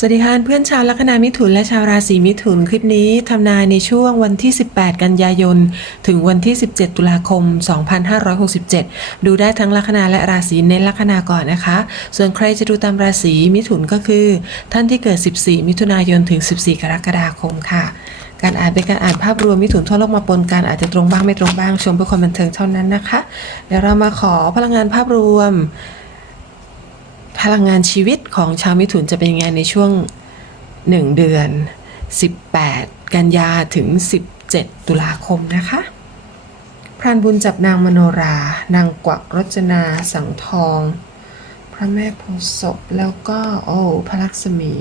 สวัสดีค่ะเพื่อนชาวลัคนามิถุนและชาวราศีมิถุนคลิปนี้ทำนายในช่วงวันที่ 18 กันยายน ถึงวันที่ 17 ตุลาคม 2567 ดูได้ทั้งลัคนาและราศีเน้นลัคนาก่อนนะคะ ส่วนใครจะดูตามราศีมิถุนก็คือ ท่านที่เกิด 14 มิถุนายนถึง 14 กรกฎาคมค่ะ การอ่านเป็นการอ่านภาพรวมมิถุนทั่วโลกมาปนกันอาจจะตรงบ้างไม่ตรงบ้างชมเพื่อความบันเทิงเท่านั้นนะคะเดี๋ยวเรามาขอพลังงานภาพรวม พลังงานชีวิตของชาวมิถุนจะเป็นยังไงในช่วง 1 เดือน 18 กันยาถึง 17 ตุลาคมนะคะพรานบุญจับนางมโนรา นางกวักรจนาสังทอง พระแม่โพศพแล้วก็โอ้พระลักษมี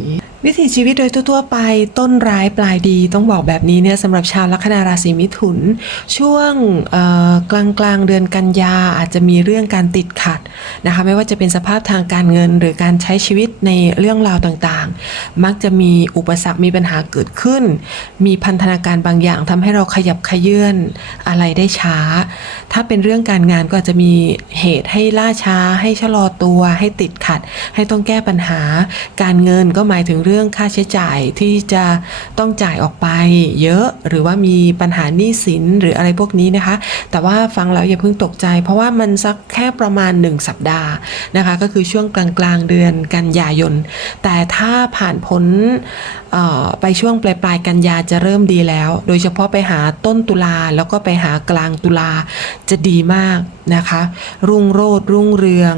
วิถีชีวิตโดยทั่วๆไปต้นร้ายปลายดีต้องบอกแบบนี้เนี่ยสำหรับชาวลัคนาราศีมิถุน ช่วงกลางกลางเดือนกันยาอาจจะมีเรื่องการติดขัดนะคะไม่ว่าจะเป็นสภาพทางการเงิน หรือการใช้ชีวิตในเรื่องราวต่างๆ มักจะมีอุปสรรคมีปัญหาเกิดขึ้น มีพันธนาการบางอย่างทำให้เราขยับขยื่นอะไรได้ช้า ถ้าเป็นเรื่องการงานก็อาจจะมีเหตุให้ล่าช้า ให้ชะลอตัว ให้ติดขัด ให้ต้องแก้ปัญหา การเงินก็หมายถึงเรื่องค่าใช้จ่ายที่จะต้องจ่ายออกไป เยอะหรือว่ามีปัญหาหนี้สินหรืออะไรพวกนี้นะคะ แต่ว่าฟังแล้วอย่าเพิ่งตกใจ เพราะว่ามันสักแค่ประมาณ 1 สัปดาห์นะคะ ก็คือช่วงกลางกลางๆเดือนกันยายน แต่ถ้าผ่านพ้น ไปช่วงปลายปลายกันยาจะเริ่มดีแล้ว โดยเฉพาะไปหาต้นตุลาแล้วก็ไปหากลางตุลาจะดีมากนะคะ รุ่งโรดรุ่งเรือง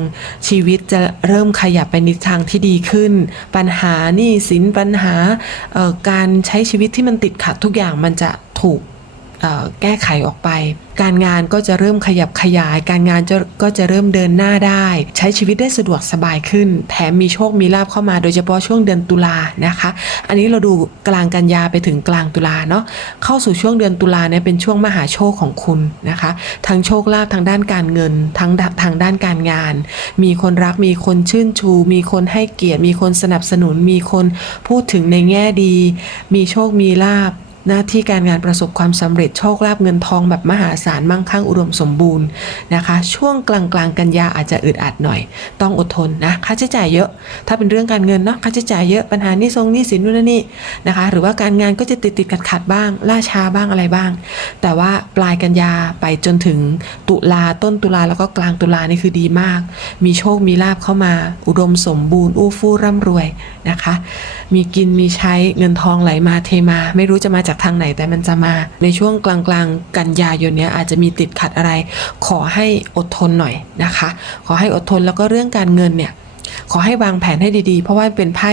ชีวิตจะเริ่มขยับไปในทางที่ดีขึ้น ปัญหานี่สินปัญหาการใช้ชีวิตที่มันติดขัดทุกอย่างมันจะถูก แก้ไขออกไป การงานก็จะเริ่มขยับขยาย การงานจะก็จะเริ่มเดินหน้าได้ ใช้ชีวิตได้สะดวกสบายขึ้น แถมมีโชคมีลาภเข้ามาโดยเฉพาะช่วงเดือนตุลานะคะ อันนี้เราดูกลางกันยาไปถึงกลางตุลาเนาะเข้าสู่ช่วงเดือนตุลาเนี่ยเป็นช่วงมหาโชคของคุณนะคะ ทั้งโชคลาภทางด้านการเงินทั้งทางด้านการงาน มีคนรักมีคนชื่นชู มีคนให้เกียรติ มีคนสนับสนุน มีคนพูดถึงในแง่ดี มีโชคมีลาภ หน้าที่การงานประสบความสำเร็จโชคลาภเงินทองแบบมหาศาลมั่งคั่งอุดมสมบูรณ์นะคะ ช่วงกลางกลางกันยาอาจจะอึดอัดหน่อย ต้องอดทนนะค่าใช้จ่ายเยอะ ถ้าเป็นเรื่องการเงินเนาะค่าใช้จ่ายเยอะปัญหานี้ทรงนี้สินนู่นนี่นะคะ หรือว่าการงานก็จะติดติดขัดขัดบ้าง ล่าช้าบ้างอะไรบ้าง แต่ว่าปลายกันยาไปจนถึงตุลาต้นตุลาแล้วก็กลางตุลานี่คือดีมาก มีโชคมีลาภเข้ามา อุดมสมบูรณ์อู้ฟู่ร่ำรวยนะคะ มีกินมีใช้เงินทองไหลมาเทมา ไม่รู้จะมาจากทางไหนแต่มันจะมา ในช่วงกลางๆกันยายนเนี้ยอาจจะมีติดขัดอะไร ขอให้อดทนหน่อยนะคะ ขอให้อดทนแล้วก็เรื่องการเงินเนี่ยขอให้วางแผนให้ดีๆ เพราะว่าเป็นไพ่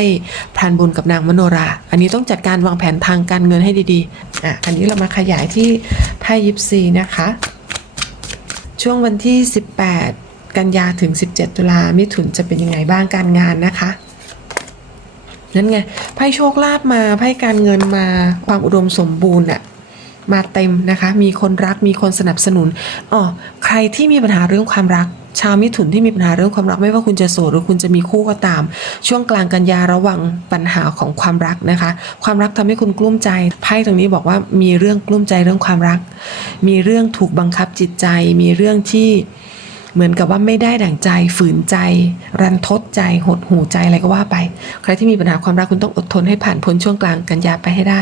พรานบุญกับนางมโนรา อันนี้ต้องจัดการวางแผนทางการเงินให้ดีๆ อะ อันนี้เรามาขยายที่ไพ่ยิปซีนะคะ ช่วงวันที่ 18 กันยาถึง 17 ตุลามิถุนจะเป็นยังไงบ้างการงานนะคะ นั่นไงไพ่โชคลาภมาไพ่การเงินมาความอุดมสมบูรณ์อะมาเต็มนะคะ มีคนรักมีคนสนับสนุนอ๋อใครที่มีปัญหาเรื่องความรัก ชาวมิถุนที่มีปัญหาเรื่องความรักไม่ว่าคุณจะโสดหรือคุณจะมีคู่ก็ตาม ช่วงกลางกันยาระวังปัญหาของความรักนะคะ ความรักทำให้คุณกลุ้มใจไพ่ตรงนี้บอกว่ามีเรื่องกลุ้มใจเรื่องความรัก มีเรื่องถูกบังคับจิตใจ มีเรื่องที่ เหมือนกับว่าไม่ได้ดั่งใจฝืนใจ รันทดใจหดหูใจอะไรก็ว่าไป ใครที่มีปัญหาความรักคุณต้องอดทนให้ผ่านพ้นช่วงกลางกันยาไปให้ได้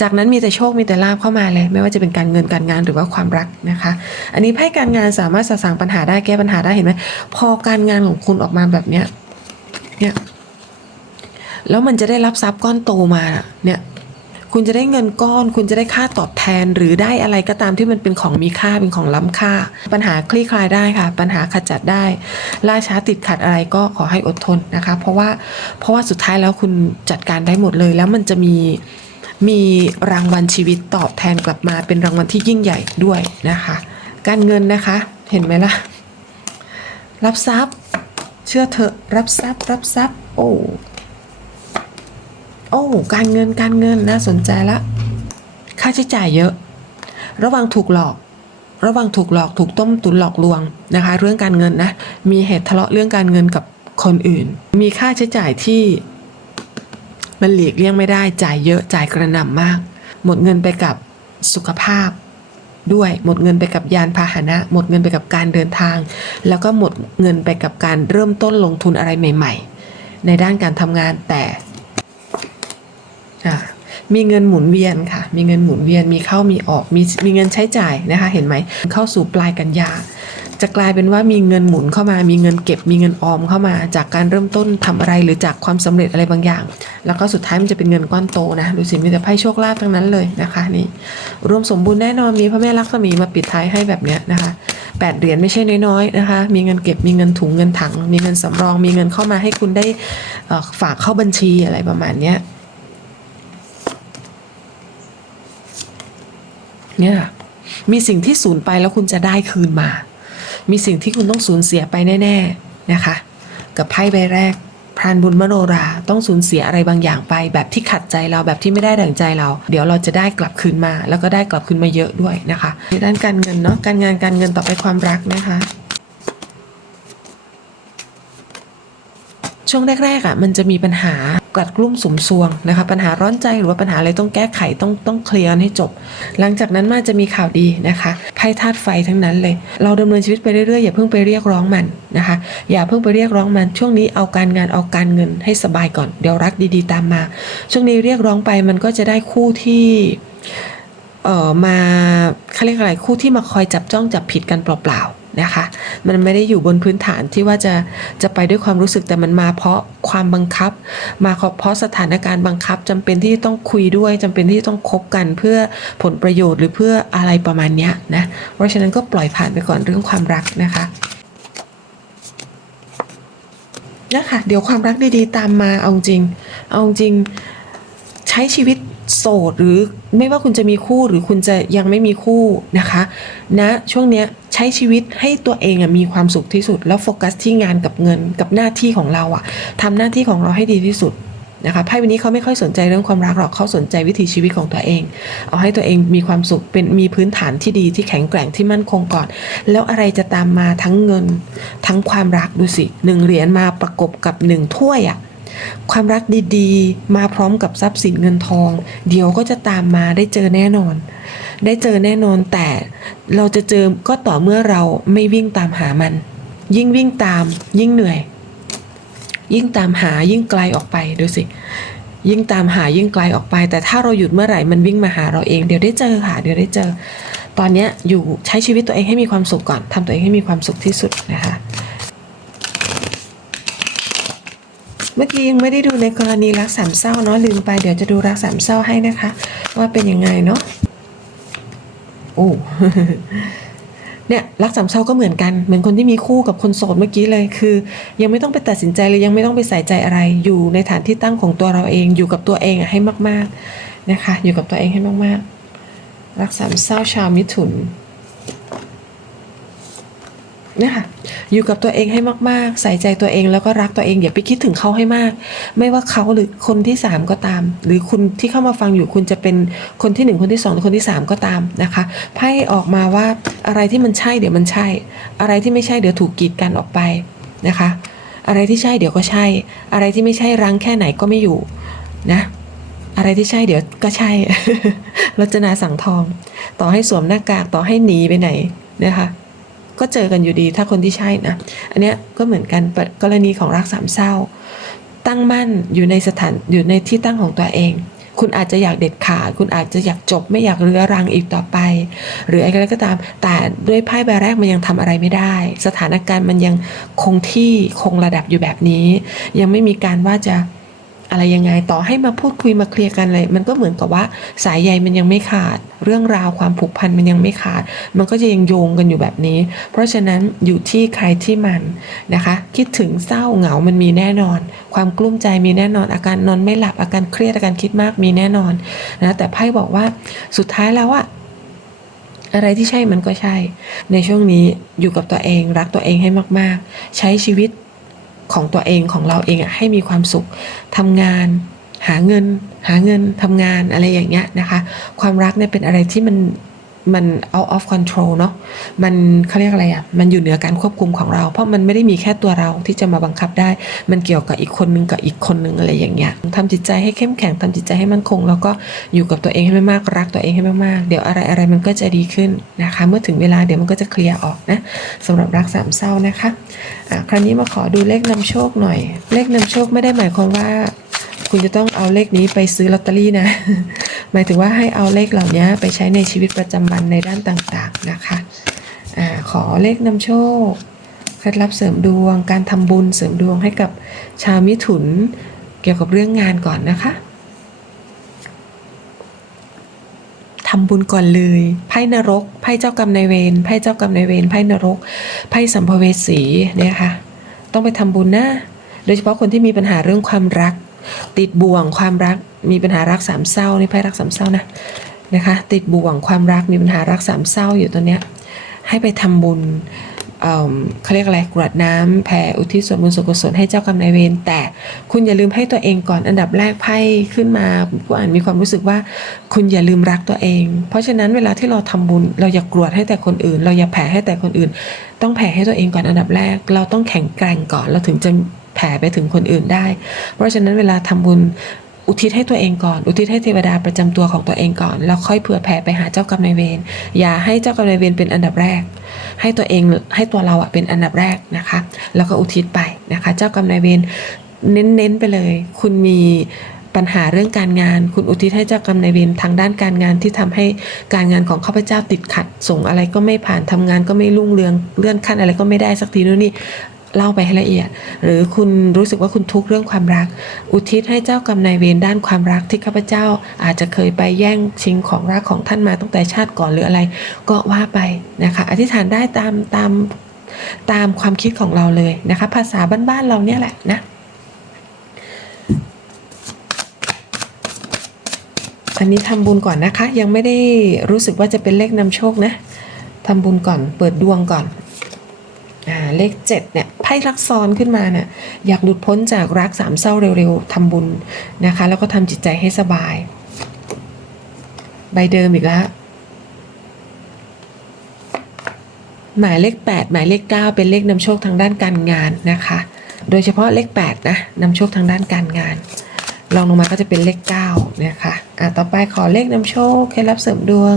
จากนั้นมีแต่โชคมีแต่ลาภเข้ามาเลย ไม่ว่าจะเป็นการเงินการงานหรือว่าความรักนะคะ อันนี้ไพ่การงานสามารถสะสางปัญหาได้แก้ปัญหาได้เห็นไหมพอการงานของคุณออกมาแบบเนี้ยเนี่ยแล้วมันจะได้รับทรัพย์ก้อนโตมาเนี่ย คุณจะได้เงินก้อน คุณจะได้ค่าตอบแทน หรือได้อะไรก็ตามที่มันเป็นของมีค่าเป็นของล้ำค่า ปัญหาคลี่คลายได้ค่ะ ปัญหาขจัดได้ล่าช้าติดขัดอะไรก็ขอให้อดทนนะคะ เพราะว่าเพราะว่าสุดท้ายแล้วคุณจัดการได้หมดเลย แล้วมันจะมีมีรางวัลชีวิตตอบแทนกลับมาเป็นรางวัลที่ยิ่งใหญ่ด้วยนะคะ การเงินนะคะเห็นไหมล่ะ รับทรัพย์ เชื่อเถอะรับทรัพย์ รับทรัพย์ โอ้ โอ้การเงินการเงินน่าสนใจละ ค่าใช้จ่ายเยอะ ระวังถูกหลอก ระวังถูกหลอกถูกต้มตุนหลอกลวงนะคะ เรื่องการเงินนะ มีเหตุทะเลาะเรื่องการเงินกับคนอื่น มีค่าใช้จ่ายที่มันหลีกเลี่ยงไม่ได้จ่ายเยอะจ่ายกระหน่ำมาก หมดเงินไปกับสุขภาพด้วยหมดเงินไปกับยานพาหนะ หมดเงินไปกับการเดินทาง แล้วก็หมดเงินไปกับการเริ่มต้นลงทุนอะไรใหม่ ๆ ในด้านการทำงานแต่ อ่ามีเงินหมุนเวียนค่ะ มีเงินหมุนเวียน มีเข้ามีออก มีมีเงินใช้จ่ายนะคะ เห็นไหม เข้าสู่ปลายกันยา จะกลายเป็นว่ามีเงินหมุนเข้ามา มีเงินเก็บ มีเงินออมเข้ามา จากการเริ่มต้นทำอะไรหรือจากความสำเร็จอะไรบางอย่าง แล้วก็สุดท้ายมันจะเป็นเงินก้อนโตนะ ดูสิ มีแต่ไพ่โชคลาภทั้งนั้นเลยนะคะนี่ รวมสมบูรณ์แน่นอนมีพระแม่ลักษมีมาปิดท้ายให้แบบเนี้ยนะคะแปดเหรียญไม่ใช่น้อยๆนะคะ มีเงินเก็บ มีเงินถุง เงินถัง มีเงินสำรอง มีเงินเข้ามาให้คุณได้ฝากเข้าบัญชีอะไรประมาณเนี้ย เนี่ยมีสิ่งที่สูญไปแล้วคุณจะได้คืนมา มีสิ่งที่คุณต้องสูญเสียไปแน่ ๆนะคะ กับไพ่ใบแรกพรานบุญมโนราต้องสูญเสียอะไรบางอย่างไป แบบที่ขัดใจเราแบบที่ไม่ได้ดั่งใจเรา เดี๋ยวเราจะได้กลับคืนมา แล้วก็ได้กลับคืนมาเยอะด้วยนะคะในด้านการเงินเนาะการงานการเงินต่อไปความรักนะคะ ช่วงแรกๆอะมันจะมีปัญหา กัดกลุ้มสุมซวงนะคะปัญหาร้อนใจหรือว่าปัญหาอะไรต้องแก้ไขต้องต้องเคลียร์ให้จบ หลังจากนั้นมาจะมีข่าวดีนะคะไพ่ธาตุไฟทั้งนั้นเลย เราดำเนินชีวิตไปเรื่อยๆอย่าเพิ่งไปเรียกร้องมันนะคะ อย่าเพิ่งไปเรียกร้องมัน ช่วงนี้เอาการงานเอาการเงินให้สบายก่อนเดี๋ยวรักดีๆ ตามมา ช่วงนี้เรียกร้องไปมันก็จะได้คู่ที่เอ่อมาเขาเรียกอะไรคู่ที่มาคอยจับจ้องจับผิดกันเปล่าๆ นะคะ มันไม่ได้อยู่บนพื้นฐานที่ว่าจะจะไปด้วยความรู้สึกแต่มันมาเพราะความบังคับ มาเพราะสถานการณ์บังคับจำเป็นที่ต้องคุยด้วยจำเป็นที่ต้องคบกันเพื่อผลประโยชน์หรือเพื่ออะไรประมาณนี้นะเพราะฉะนั้นก็ปล่อยผ่านไปก่อนเรื่องความรักนะคะนะคะเดี๋ยวความรักดีๆตามมาเอาจริง เอาจริงใช้ชีวิต โสดหรือไม่ว่าคุณจะมีคู่หรือคุณจะยังไม่มีคู่นะคะนะช่วงเนี้ยใช้ชีวิตให้ตัวเองอมีความสุขที่สุด แล้วโฟกัสที่งานกับเงินกับหน้าที่ของเราอะทำหน้าที่ของเราให้ดีที่สุดนะคะไพ่วันนี้เขาไม่ค่อยสนใจเรื่องความรักหรอกเขาสนใจวิถีชีวิตของตัวเอง เอาให้ตัวเองมีความสุขเป็นมีพื้นฐานที่ดีที่แข็งแกร่งที่มั่นคงก่อน แล้วอะไรจะตามมาทั้งเงิน ทั้งความรักดูสิหนึ่งเหรียญมาประกบกับหนึ่งถ้วยอะ ความรักดีๆ มาพร้อมกับทรัพย์สินเงินทอง เดี๋ยวก็จะตามมาได้เจอแน่นอน ได้เจอแน่นอนแต่เราจะเจอก็ต่อเมื่อเราไม่วิ่งตามหามัน ยิ่งวิ่งตามยิ่งเหนื่อย ยิ่งตามหายิ่งไกลออกไปดูสิยิ่งตามหายิ่งไกลออกไป แต่ถ้าเราหยุดเมื่อไหร่มันวิ่งมาหาเราเองเดี๋ยวได้เจอค่ะเดี๋ยวได้เจอ ตอนนี้อยู่ใช้ชีวิตตัวเองให้มีความสุขก่อนทำตัวเองให้มีความสุขที่สุดนะคะ เมื่อกี้ยังไม่ได้ดูในกรณีรักสามเศร้าเนาะลืมไปเดี๋ยวจะดูรักสามเศร้าให้นะคะ ว่าเป็นยังไงเนาะโอ้เนี่ยรักสามเศร้าก็เหมือนกันเหมือนคนที่มีคู่กับคนโสดเมื่อกี้เลยคือ ยังไม่ต้องไปตัดสินใจเลยยังไม่ต้องไปใส่ใจอะไร อยู่ในฐานที่ตั้งของตัวเราเองอยู่กับตัวเองอะให้มาก ๆนะคะ อยู่กับตัวเองให้มากๆ รักสามเศร้าชาวมิถุน เนี่ยค่ะอยู่กับตัวเองให้มาก ๆ ใส่ใจตัวเองแล้วก็รักตัวเองอย่าไปคิดถึงเขาให้มาก ไม่ว่าเขาหรือคนที่สามก็ตาม หรือคุณที่เข้ามาฟังอยู่คุณจะเป็นคนที่หนึ่งคนที่สองหรือคนที่สามก็ตามนะคะไพ่ออกมาว่าอะไรที่มันใช่เดี๋ยวมันใช่ อะไรที่ไม่ใช่เดี๋ยวถูกกีดกันออกไปนะคะ อะไรที่ใช่เดี๋ยวก็ใช่ อะไรที่ไม่ใช่รั้งแค่ไหนก็ไม่อยู่นะอะไรที่ใช่เดี๋ยวก็ใช่รจนาสังทอง ต่อให้สวมหน้ากากต่อให้หนีไปไหนนะคะ ก็เจอกันอยู่ดีถ้าคนที่ใช่นะอันเนี้ยก็เหมือนกันเปิดกรณีของรักสามเศร้า ตั้งมั่นอยู่ในสถานอยู่ในที่ตั้งของตัวเอง คุณอาจจะอยากเด็ดขาด คุณอาจจะอยากจบไม่อยากเรื้อรังอีกต่อไป หรืออะไรก็ตาม แต่ด้วยไพ่ใบแรกมันยังทำอะไรไม่ได้ สถานการณ์มันยังคงที่คงระดับอยู่แบบนี้ ยังไม่มีการว่าจะ อะไรยังไงต่อให้มาพูดคุยมาเคลียร์กันเลยมันก็เหมือนกับว่าสายใยมันยังไม่ขาด เรื่องราวความผูกพันมันยังไม่ขาด มันก็จะยังโยงกันอยู่แบบนี้ เพราะฉะนั้นอยู่ที่ใครที่มันนะคะ คิดถึงเศร้าเหงามันมีแน่นอน ความกลุ้มใจมีแน่นอน อาการนอนไม่หลับอาการเครียดอาการคิดมากมีแน่นอนนะแต่ไพ่บอกว่าสุดท้ายแล้วอะอะไรที่ใช่มันก็ใช่ ในช่วงนี้อยู่กับตัวเองรักตัวเองให้มาก ๆ ใช้ชีวิต ของตัวเองของเราเองอะให้มีความสุขทำงาน หาเงิน หาเงินทำงานอะไรอย่างเงี้ยนะคะ ความรักเนี่ยเป็นอะไรที่มัน มัน out of control เนาะ มันเขาเรียกอะไรอะ่ะ มันอยู่เหนือการควบคุมของเรา เพราะมันไม่ได้มีแค่ตัวเราที่จะมาบังคับได้ มันเกี่ยวกับอีกคนนึงกับอีกคนนึงอะไรอย่างเงี้ยทำจิตใจให้เข้มแข็งทำจิตใจให้มั่นคง แล้วก็อยู่กับตัวเองให้มากๆรักตัวเองให้มากๆ เดี๋ยวอะไรอะไรมันก็จะดีขึ้นนะคะ เมื่อถึงเวลาเดี๋ยวมันก็จะเคลียร์ออกนะสำหรับรักสามเศร้านะคะอะคราวนี้มาขอดูเลขนำโชคหน่อย เลขนำโชคไม่ได้หมายความว่า คุณจะต้องเอาเลขนี้ไปซื้อลอตเตอรี่นะ หมายถึงว่าให้เอาเลขเหล่านี้ไปใช้ในชีวิตประจำวันในด้านต่างๆนะคะอขอเลขนำโชคเคล็ดลับเสริมดวง การทำบุญเสริมดวงให้กับชาวมิถุนเกี่ยวกับเรื่องงานก่อนนะคะทำบุญก่อนเลยไพ่นรกไพ่เจ้ากรรมนายเวรไพ่เจ้ากรรมนายเวรไพ่นรกไพ่สัมภเวสีเนี่ยค่ะ ต้องไปทำบุญนะ โดยเฉพาะคนที่มีปัญหาเรื่องความรัก ติดบ่วงความรักมีปัญหารักสามเศร้านี่ไพ่รักสามเศร้านะนะคะ ติดบ่วงความรักมีปัญหารักสามเศร้าอยู่ตอนเนี้ยให้ไปทำบุญ เเขาเรียกอะไรกรวดน้ำแผ่อุทิศส่วนบุญส่วนกุศลให้เจ้ากรรมนายเวรแต่คุณอย่าลืมให้ตัวเองก่อนอันดับแรกไพ่ขึ้นมาผู้อ่านมีความรู้สึกว่า คุณอย่าลืมรักตัวเอง เพราะฉะนั้นเวลาที่เราทำบุญ เราอย่ากรวดให้แต่คนอื่น เราอย่าแผ่ให้แต่คนอื่น ต้องแผ่ให้ตัวเองก่อนอันดับแรก เราต้องแข็งแกร่งก่อนเราถึงจะแผ่ไปถึงคนอื่นได้ เพราะฉะนั้นเวลาทำบุญ อุทิศให้ตัวเองก่อน อุทิศให้เทวดาประจำตัวของตัวเองก่อน แล้วค่อยเผื่อแผ่ไปหาเจ้ากรรมนายเวร อย่าให้เจ้ากรรมนายเวรเป็นอันดับแรก ให้ตัวเองให้ตัวเราอะเป็นอันดับแรกนะคะ แล้วก็อุทิศไปนะคะ เจ้ากรรมนายเวรเน้นๆไปเลย คุณมีปัญหาเรื่องการงาน คุณอุทิศให้เจ้ากรรมนายเวรทางด้านการงานที่ทำให้การงานของข้าพเจ้าติดขัด ส่งอะไรก็ไม่ผ่านทำงานก็ไม่รุ่งเรือง เลื่อนขั้นอะไรก็ไม่ได้สักทีนู่นนี่ เล่าไปให้ละเอียด หรือคุณรู้สึกว่าคุณทุกข์เรื่องความรัก อุทิศให้เจ้ากรรมนายเวรด้านความรักที่ข้าพเจ้าอาจจะเคยไปแย่งชิงของรักของท่านมาตั้งแต่ชาติก่อนหรืออะไร ก็ว่าไปนะคะอธิษฐานได้ตามตามตามความคิดของเราเลยนะคะ ภาษาบ้านๆเราเนี่ยแหละนะอันนี้ทำบุญก่อนนะคะ ยังไม่ได้รู้สึกว่าจะเป็นเลขนำโชคนะทำบุญก่อนเปิดดวงก่อน เลขเจ็ดเนี่ยไพ่รักซ้อนขึ้นมาเนี่ยอยากหลุดพ้นจากรักสามเศร้าเร็วๆทำบุญนะคะ แล้วก็ทำจิตใจให้สบาย ใบเดิมอีกแล้วหมายเลข 8 หมายเลข 9 เป็นเลขนำโชคทางด้านการงานนะคะ โดยเฉพาะเลข 8 นะนำโชคทางด้านการงานลองลงมาก็จะเป็นเลข 9 นะคะอะต่อไปขอเลขนำโชคเคล็ดลับเสริมดวง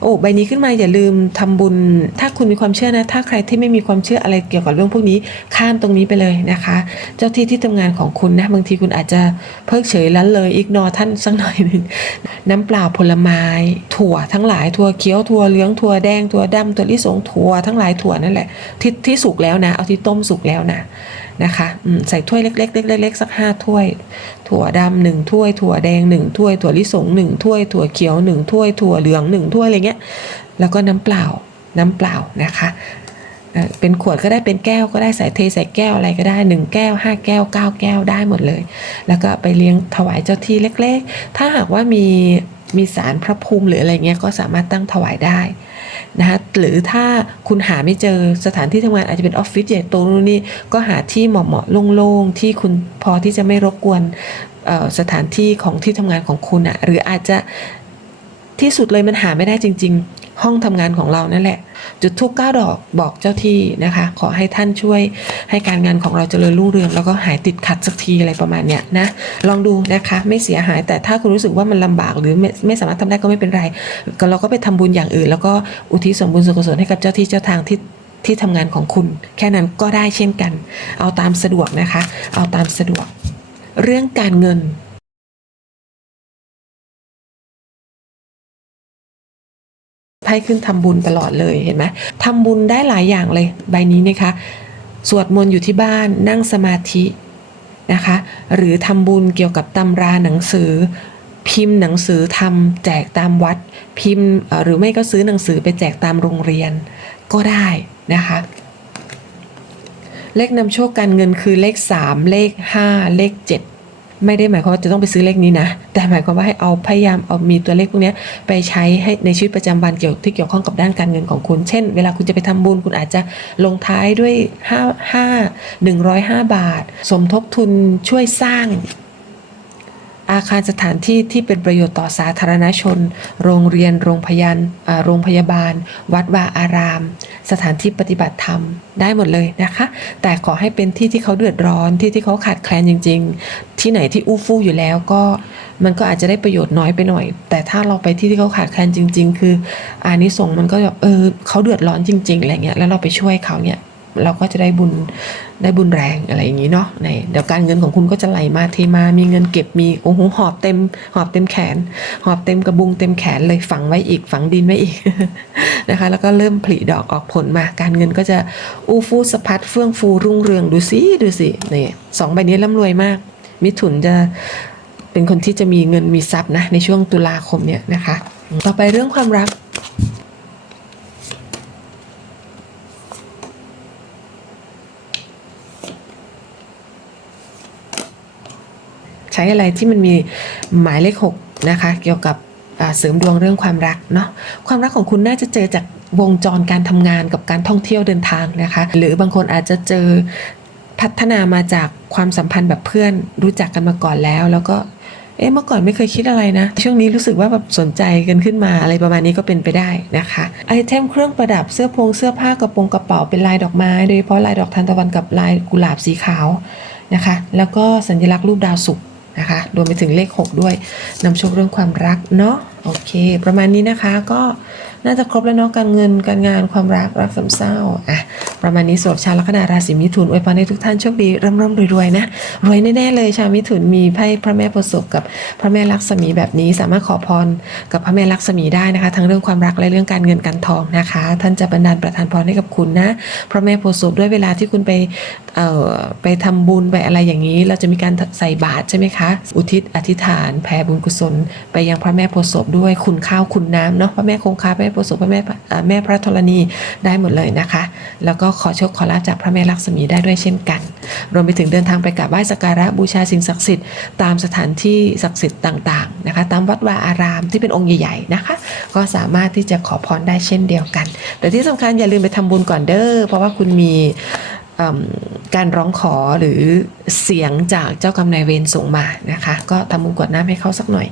โอ้ใบนี้ขึ้นมาอย่าลืมทำบุญ ถ้าคุณมีความเชื่อนะ ถ้าใครที่ไม่มีความเชื่ออะไรเกี่ยวกับเรื่องพวกนี้ข้ามตรงนี้ไปเลยนะคะ เจ้าที่ที่ทำงานของคุณนะบางทีคุณอาจจะเพิกเฉยละเลยอีกนอท่านสักหน่อยนึงน้ำเปล่าผลไม้ ถั่วทั้งหลายถั่วเขียวถั่วเหลืองถั่วแดงถั่วดำถั่วลิสงถั่วทั้งหลายถั่วนั่นแหละที่ที่สุกแล้วนะ เอาที่ต้มสุกแล้วนะนะคะใส่ถ้วยเล็กๆเล็กๆสักห้าถ้วย ถั่วดำหนึ่งถ้วย ถั่วแดงหนึ่งถ้วย ถั่วลิสงหนึ่งถ้วย ถั่วเขียวหนึ่งถ้วย ถั่วเหลืองหนึ่งถ้วยอะไรเงี้ยแล้วก็น้ำเปล่าน้ำเปล่านะคะเป็นขวดก็ได้เป็นแก้วก็ได้ใส่เทใส่แก้วอะไรก็ได้หนึ่งแก้วห้าแก้วเก้าแก้วได้หมดเลย แล้วก็ไปเลี้ยงถวายเจ้าที่เล็ก ๆ ถ้าหากว่ามีมีสารพระภูมิหรืออะไรเงี้ยก็สามารถตั้งถวายได้นะคะหรือถ้าคุณหาไม่เจอสถานที่ทำงานอาจจะเป็นออฟฟิศใหญ่โตนู่นนี่ก็หาที่เหมาะๆโล่งๆที่คุณพอที่จะไม่รบกวนสถานที่ของที่ทำงานของคุณอะหรืออาจจะ ที่สุดเลยมันหาไม่ได้จริง ๆ ห้องทำงานของเรานั่นแหละ จุดทูปเก้าดอกบอกเจ้าที่นะคะ ขอให้ท่านช่วยให้การงานของเราเจริญรุ่งเรือง แล้วก็หายติดขัดสักทีอะไรประมาณเนี้ยนะลองดูนะคะไม่เสียหายแต่ถ้าคุณรู้สึกว่ามันลำบากหรือไม่ไม่สามารถทำได้ก็ไม่เป็นไรก็เราก็ไปทำบุญอย่างอื่น แล้วก็อุทิศส่วนบุญส่วนกุศลให้กับเจ้าที่เจ้าทางที่ที่ทำงานของคุณ แค่นั้นก็ได้เช่นกัน เอาตามสะดวกนะคะ เอาตามสะดวก เรื่องการเงิน ไพ่ขึ้นทำบุญตลอดเลยเห็นไหมทำบุญได้หลายอย่างเลยใบนี้นะคะ สวดมนต์อยู่ที่บ้านนั่งสมาธินะคะ หรือทำบุญเกี่ยวกับตำราหนังสือ พิมพ์หนังสือทำแจกตามวัด พิมพ์หรือไม่ก็ซื้อหนังสือไปแจกตามโรงเรียนก็ได้นะคะเลขนำโชคการเงินคือเลข 3 เลข 5 เลข 7 ไม่ได้หมายความว่าจะต้องไปซื้อเลขนี้นะ แต่หมายความว่าให้เอาพยายามเอามีตัวเลขพวกนี้ไปใช้ให้ในชีวิตประจำวันเกี่ยวที่เกี่ยวข้องกับด้านการเงินของคุณ เช่น เวลาคุณจะไปทำบุญคุณอาจจะลงท้ายด้วย5 5 105 บาท สมทบทุนช่วยสร้าง อาคารสถานที่ที่เป็นประโยชน์ต่อสาธารณชน โรงเรียน โรงพยาบาลโรงพยาบาล วัดวาอาราม สถานที่ปฏิบัติธรรมได้หมดเลยนะคะ แต่ขอให้เป็นที่ที่เขาเดือดร้อนที่ที่เขาขาดแคลนจริง ๆ ที่ไหนที่อู้ฟู่อยู่แล้วก็มันก็อาจจะได้ประโยชน์น้อยไปหน่อย แต่ถ้าเราไปที่ที่เขาขาดแคลนจริง ๆ คืออานิสงส์มันก็แบบเออเขาเดือดร้อนจริงๆอะไรเงี้ยแล้วเราไปช่วยเขาเนี่ย เราก็จะได้บุญได้บุญแรงอะไรอย่างนี้เนาะในเดี๋ยวการเงินของคุณก็จะไหลมาเทมา มีเงินเก็บมีโอ้โหหอบเต็มหอบเต็มแขน หอบเต็มกระบุงเต็มแขนเลยฝังไว้อีกฝังดินไว้อีกนะคะ แล้วก็เริ่มผลิดอกออกผลมา การเงินก็จะอู้ฟู่สะพัดเฟื่องฟูรุ่งเรืองดูสิดูสินี่สองใบนี้ร่ำรวยมาก มิถุนจะเป็นคนที่จะมีเงินมีทรัพย์นะในช่วงตุลาคมเนี่ยนะคะ ต่อไปเรื่องความรัก ใช้อะไรที่มันมีหมายเลขหกนะคะ เกี่ยวกับเสริมดวงเรื่องความรักเนาะความรักของคุณน่าจะเจอจากวงจรการทำงานกับการท่องเที่ยวเดินทางนะคะ หรือบางคนอาจจะเจอพัฒนามาจากความสัมพันธ์แบบเพื่อนรู้จักกันมาก่อนแล้ว แล้วก็เอ๊ะเมื่อก่อนไม่เคยคิดอะไรนะ ช่วงนี้รู้สึกว่าแบบสนใจกันขึ้นมาอะไรประมาณนี้ก็เป็นไปได้นะคะไอเทมเครื่องประดับเสื้อพงเสื้อผ้ากระโปรงกระเป๋าเป็นลายดอกไม้โดยเฉพาะลายดอกทานตะวันกับลายกุหลาบสีขาวนะคะ แล้วก็สัญลักษณ์รูปดาวศุกร์ นะคะ รวมไปถึงเลข 6 ด้วยนำโชคเรื่องความรักเนาะโอเค ประมาณนี้นะคะก็ น่าจะครบแล้วเนาะการเงินการงานความรักรักสมเศร้าอะประมาณนี้สำหรับชาวลัคนาราศีมิถุนอวยพรให้ทุกท่านโชคดีร่ำร่ำรวยๆนะรวยแน่ๆเลยชาวมิถุนมีไพ่พระแม่โพธิ์ศพกับพระแม่ลักษมีแบบนี้ สามารถขอพรกับพระแม่ลักษมีได้นะคะ ทั้งเรื่องความรักและเรื่องการเงินการทองนะคะ ท่านจะบันดาลประทานพรให้กับคุณนะพระแม่โพธิ์ศพด้วยเวลาที่คุณไปเอ่อไปทำบุญไปอะไรอย่างนี้ เราจะมีการใส่บาตรใช่ไหมคะ อุทิศอธิษฐานแผ่บุญกุศล ไปยังพระแม่โพธิ์ศพด้วยคุณข้าวคุณน้ำเนาะพระแม่คงคาแม่พธิ์ศพพระแม่แม่พระธรณีได้หมดเลยนะคะ แล้วก็ขอโชคขอลาภจากพระแม่ลักษมีได้ด้วยเช่นกัน รวมไปถึงเดินทางไปกราบไหว้สักการะบูชาสิ่งศักดิ์สิทธิ์ตามสถานที่ศักดิ์สิทธิ์ต่างๆนะคะ ตามวัดวาอารามที่เป็นองค์ใหญ่ๆนะคะ ก็สามารถที่จะขอพรได้เช่นเดียวกัน แต่ที่สำคัญอย่าลืมไปทำบุญก่อนเด้อเพราะว่าคุณมีการร้องขอหรือเสียงจากเจ้ากรรมนายเวรส่งมานะคะ ก็ทำบุญกวดน้ำให้เขาสักหน่อย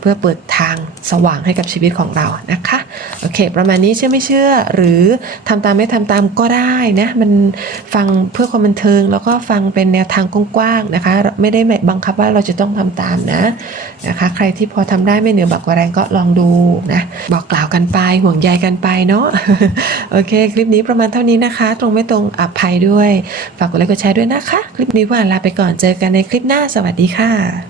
เพื่อเปิดทางสว่างให้กับชีวิตของเรานะคะโอเค ประมาณนี้เชื่อไม่เชื่อ หรือทำตามไม่ทำตามก็ได้นะมันฟังเพื่อความบันเทิง แล้วก็ฟังเป็นแนวทางกว้างๆนะคะไม่ได้บังคับว่าเราจะต้องทำตามนะนะคะ ใครที่พอทำได้ไม่เหนือบักกว่าแรงก็ลองดูนะบอกกล่าวกันไปห่วงใยกันไปเนาะโอเค คลิปนี้ประมาณเท่านี้นะคะ ตรงไม่ตรงอภัยด้วย ฝากกดไลค์กดแชร์ด้วยนะคะ คลิปนี้ว่าลาไปก่อนเจอกันในคลิปหน้าสวัสดีค่ะ